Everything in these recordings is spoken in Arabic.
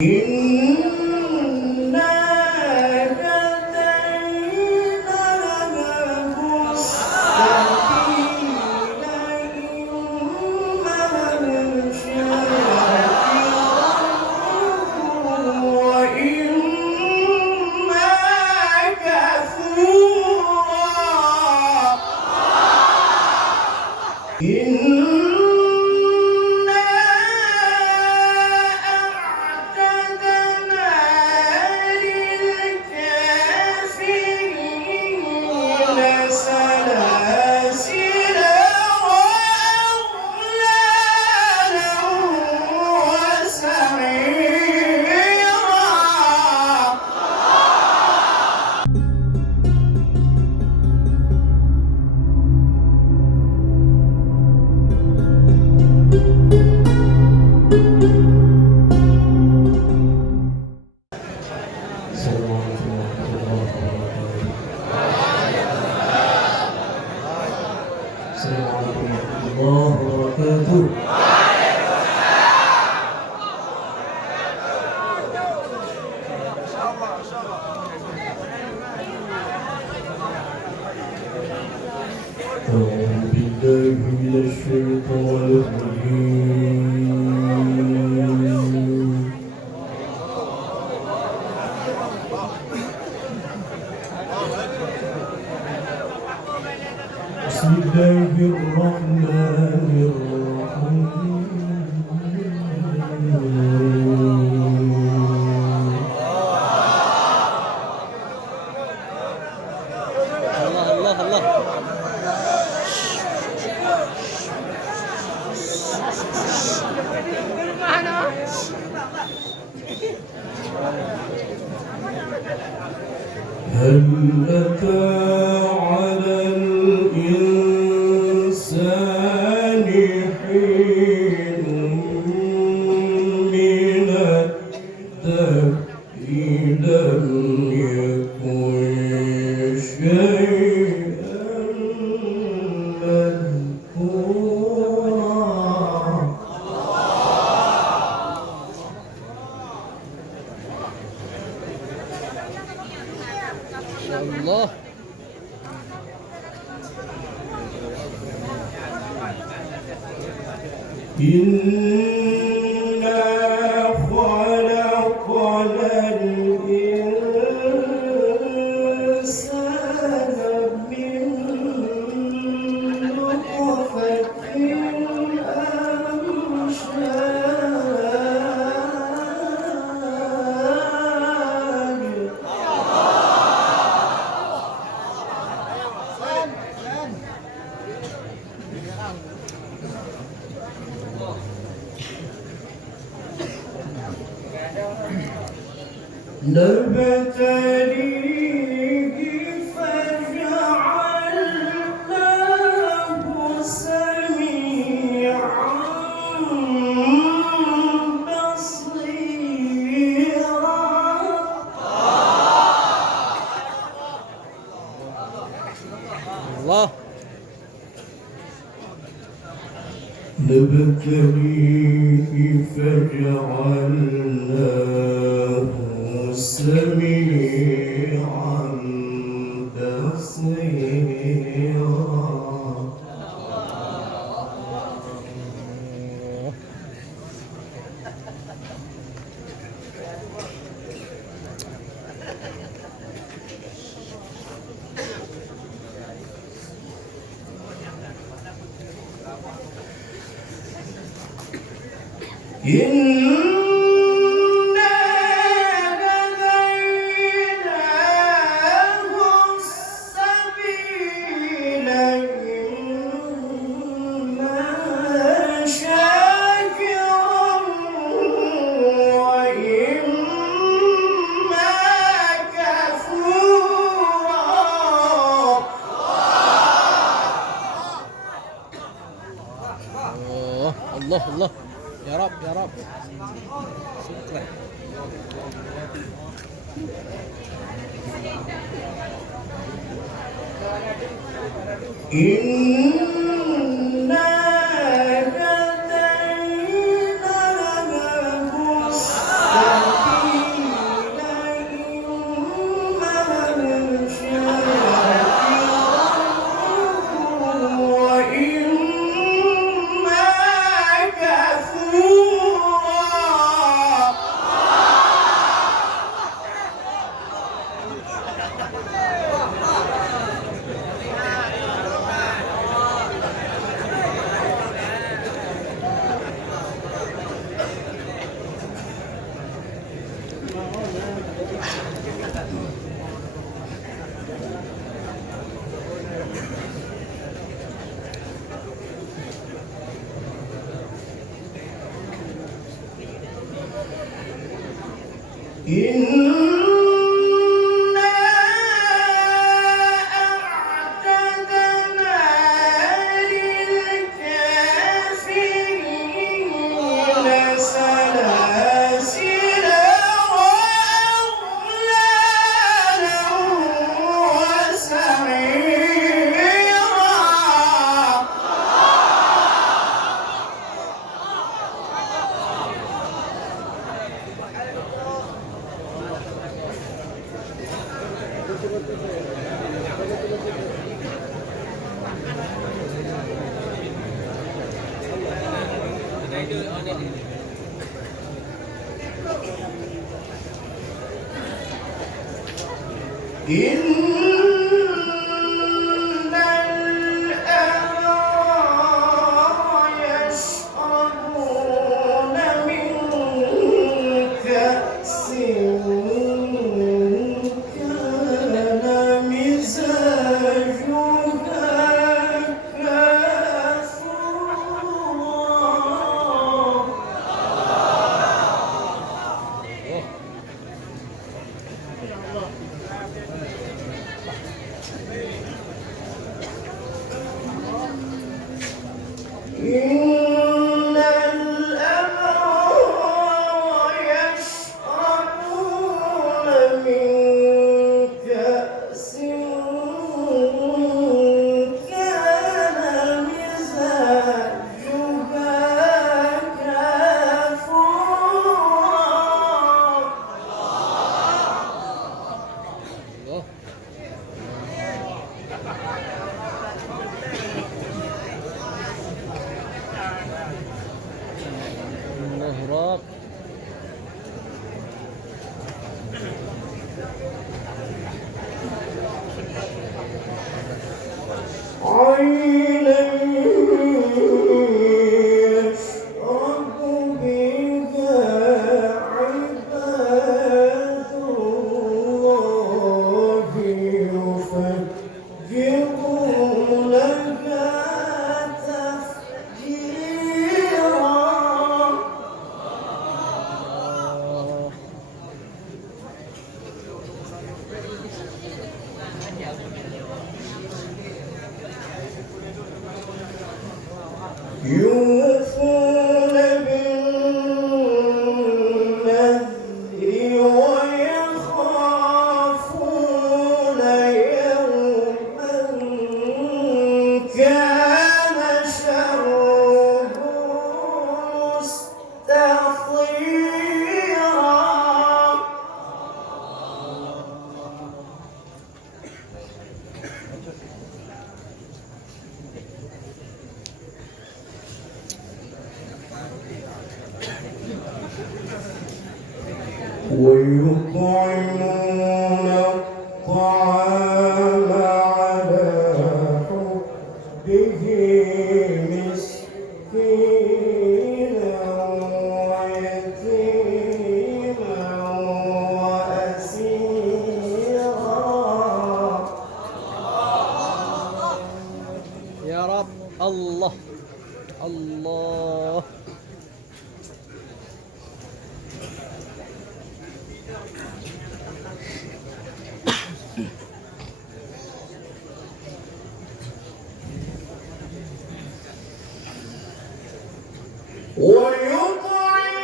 إنا هديناه السبيل إما شاكرا وإما كفورا. Assalamualaikum warahmatullahi wabarakatuh. أعوذ بالله من الشيطان الرجيم. بسم الله الرحمن الرحيم. الله الله هل أتى على الإنسان حين من الدهر لم يكن شيئا مذكورا. الله إنا خلقنا الإنسان من نطفة نبتليه فجعلناه سميعا بصيرا. الله نبتليه فجعلناه سميعا بصيرا. إنا هديناه السبيل إما شاكرا وإما كفورا. الله الله يا رب يا رب. شكرا. إنا هديناه السبيل الغراب. يوفون بالنذر ويخافون يوما كان شره مستطيرا. ويطعمون الطعام على حبه مسكينا ويتيما وأسيرا. يا رب. الله الله. ويطعمون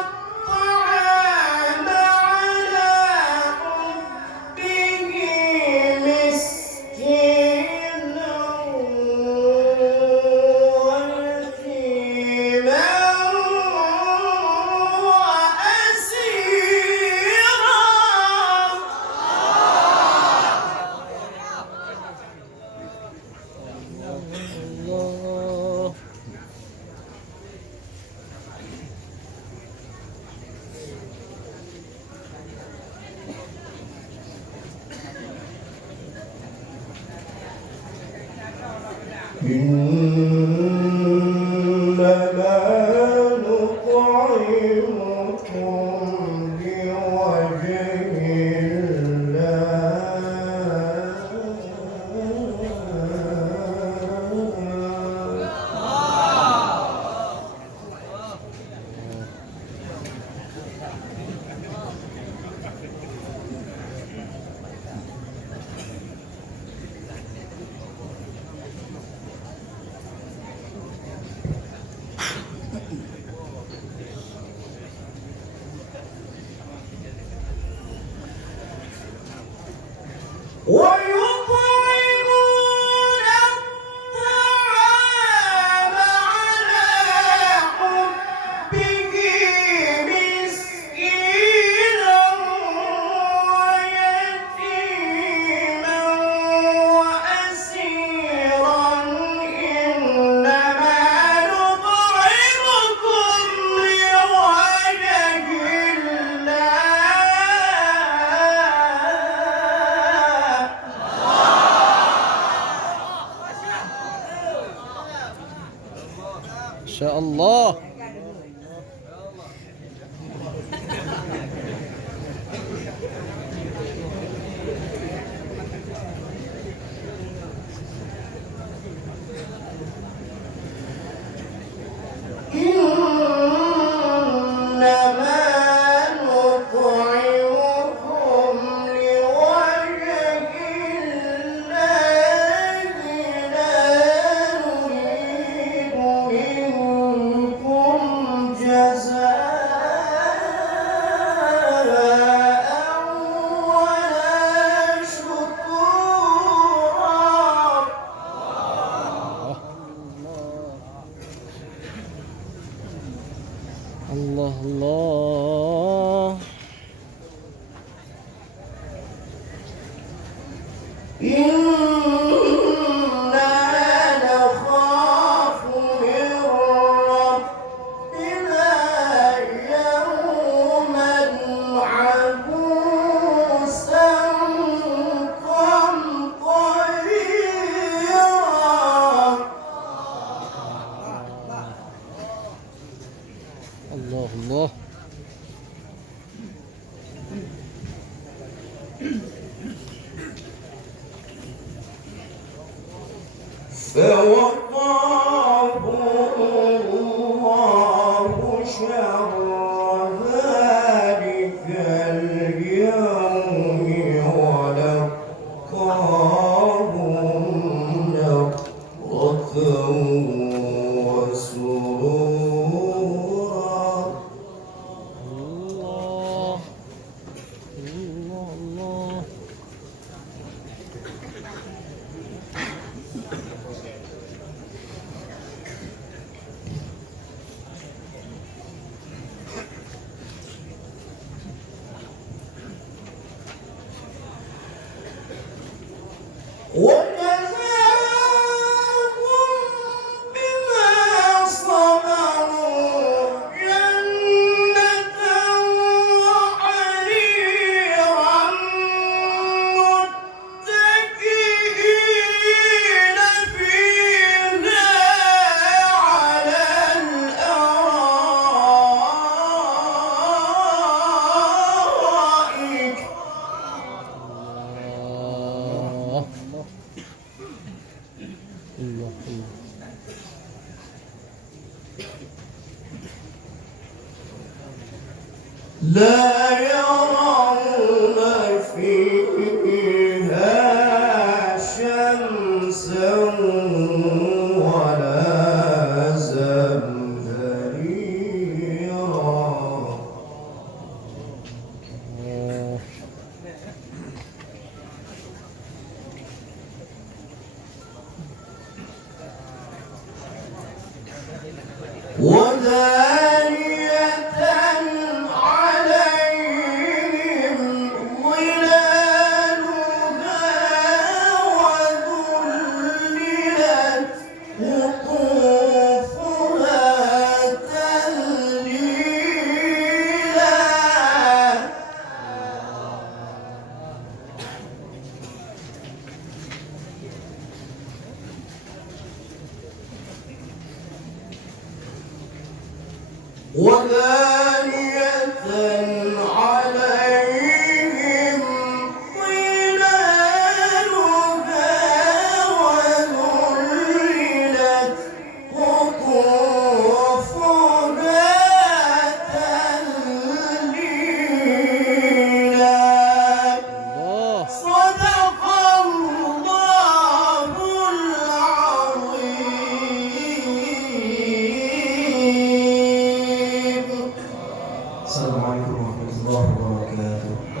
الطعام على حبه مسكينا ويتيما وأسيرا. الله. إنما نطعمكم لوجه ويطعمون الطعام على حبه مسكينا ويتيما وأسيرا إنما نطعمكم لوجه إن شاء الله. إنما نطعمكم لوجه الله لا نريد منكم جزاء ولا شكورا. الله الله. إنا نخاف من ربنا يوما عبوسا قمطريرا. الله الله. فوقاه الله شر ذلك اليوم ولقاهم نضرة وسرورا. الله الله الله. وجزاهم بما صبروا جنة وحريرا متكئين فيها على الأرائك. الله الله. لا يرون فيها شمسا ولا زمهريرا. ودانية عليهم ورحمة الله وبركاته.